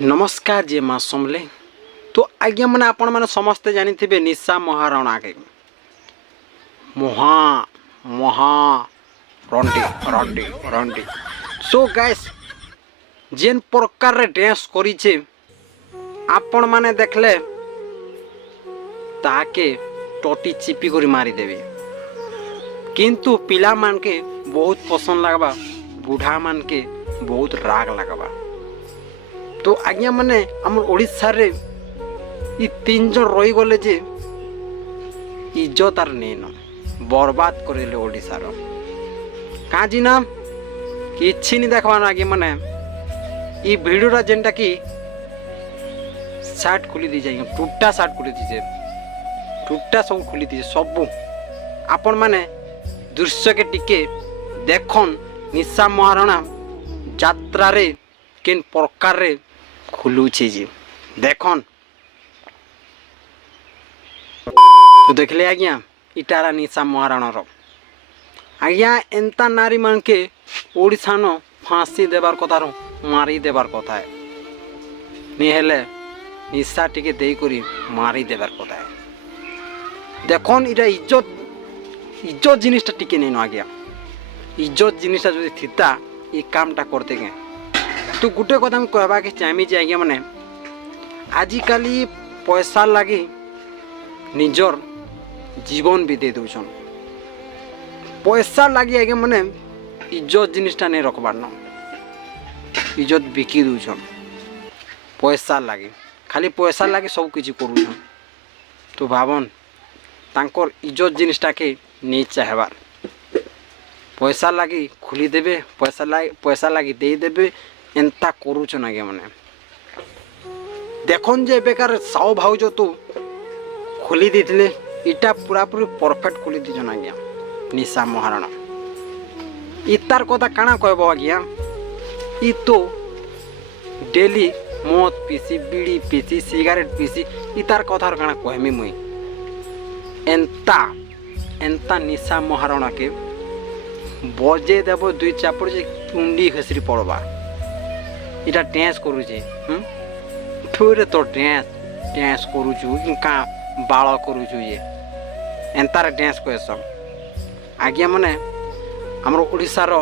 नमस्कार जे माँ समले तो आज्ञा मैंने आपण मैंने समस्ते जानी थे निशा महाराणा के महा महा रंडी रंडी रंडी सो गाइस जेन प्रकार रे डांस करिछे आपण माने देखले ताके टोटी चिपी करी मारी देबे किंतु पिला मान के बहुत पसंद लगबा बुढ़ा मान के बहुत राग लगबा। तो आज्ञा माने आम ओडिशा रे ई तीन जन रही गले जे इज्जत आर नेन बर्बाद करले ओडिशा रो काजी ना किछि नहीं देखवा आगे माने ई वीडियो जेनटा कि शर्ट खोली दी जाए टूटा शर्ट खोली दीजिए टूटा सब खोली दीजिए सब आपण माने दृश्य के टिके देखन निशा महाराणा यात्रा रे किन प्रकार रे खुलुछि जी देखन तो देखले आज्ञा इटारा निशा महाराणा रो आज्ञा एंता नारी मान के ओडिशा न फांसी देवार कथा रो मारी देवार कथा है नहीं हेले निशा टिके देई करी मारी देवार कथा है देखन इटा इज्जत इज्जत जिनिसटा टिके नहीं न आज्ञा इज्जत जिनिसटा जदि थिता ई कामटा करते गे तो गोटे कथा मुझे कहवा के चाहमी जे आज्ञा माने आजिकाली पैसा लगी निजर जीवन भी दे दौन पैसा लगी आज्ञा माने इज्जत जिनिसटा नहीं रखबार न इज्जत बिकी दौन पैसा लगी खाली पैसा लगी सब किसी कर तो भावन तांकर इज्जत जिनिसटा के नहीं चाहबार पैसा लगी खुली देबे पैसा लगी दे देबे एंता करूछन आगे माने देखन जे बेकार साव भाउज तो खुली देथिले इटा पूरा पूरी परफेक्ट खुली दिजन आज्ञा निशा महाराणा इतार कथा काना कहबो आज्ञा ई तो डेली मद पीसी बीड़ी पीसी सिगारेट पीसी इतार कथार काना कहमी मुई एंता एंता निशा महाराणा के बजे देव दुई चापड़ जे कुंडी खसरी पड़वा इटा डांस करूचे ठोरे तो डांस डांस करूचु का बाल करूचु ये एंतार डांस कहे सब आज्ञा माने हमर ओडिसा रो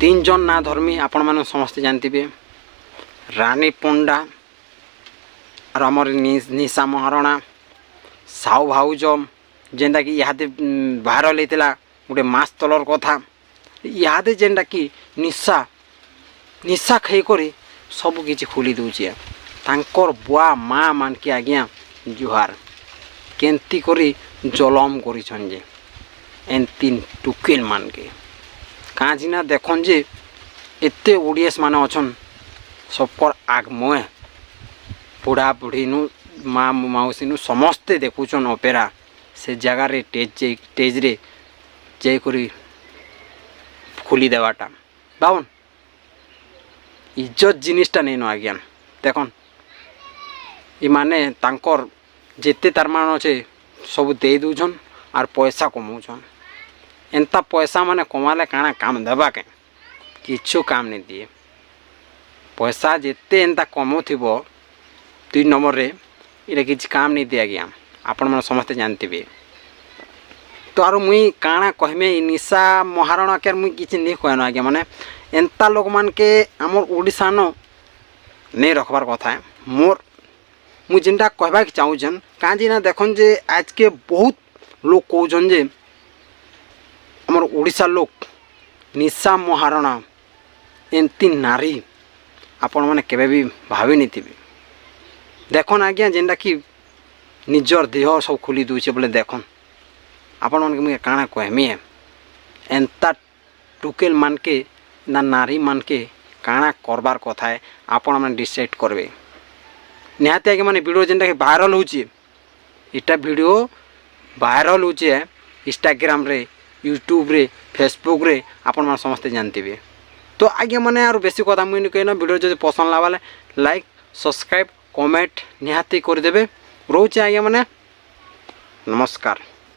तीन जन ना धर्मी आपण माने समस्त जानथिबे रानी पंडा और हमर निशा महाराणा साउ भाउज जेंदा कि इहादे भाइराल लेतिला गोटे मास तलर कथा इहादे जेंदा कि निशा निशा खाई करी सब किसी खोली दूचे तांकर बुआ माँ मान के आज्ञा जुहार केंती करी जलम करिछन जे एंती टुकेल मान के काजी ना देखन जे एते ओडियस माने अछन सबकर आगमय बुढ़ा बुढ़ी नु माँ मौसी नु समस्ते देखुछन ओपेरा से जगह रे टेज रे जय करी खुली देवाटा बावन इज्जत जिनिसटा नहीं न आज्ञा देखन इ माने तांकर जेते तार मान अच्छे सब दे दूछन और पैसा कमाउछन एंता पैसा माने कमाले काना काम देबा के किछु काम नहीं दिए पैसा जेते एंता कमाउथिबो दुई नंबर रे इरा किछि काम नहीं दिया आज्ञा आपण मन समस्त जानथिबे तो आरो मुई काना कहमे निशा महाराणा के मुई किछि नहीं कहनो आज्ञा माने एंता लोक मान के आमर ओडिशा न नहीं रखबार कथा है मोर मुझे जिनटा कहबा के चाहूछन काजी ना देखन जे आज के बहुत लोग कहउछन जे आमर ओडिशा लोक निशा महाराणा एंती नारी आपण माने केबे भी भाबी नहीं थिबे देखन आज्ञा जेनटा कि निजर देह सब खोली दूचे बोले देखन आपण मन के मुझे काना कहमी है एंता टुकेल मान के ना नारी मान के काना करबार कथा है आपण मैंने डिसाइड करबे निहाती आगे माने वीडियो जेनटा कि वायरल होची इटा वीडियो वायरल होची है इंस्टाग्राम रे यूट्यूब रे फेसबुक रे आपण मन समस्त जानथिबे तो आगे माने यार बेसी कथा मुई कहना वीडियो जदि पसंद लागले लाइक सब्सक्राइब कमेंट निहाती कर देबे रोचे आगे माने नमस्कार।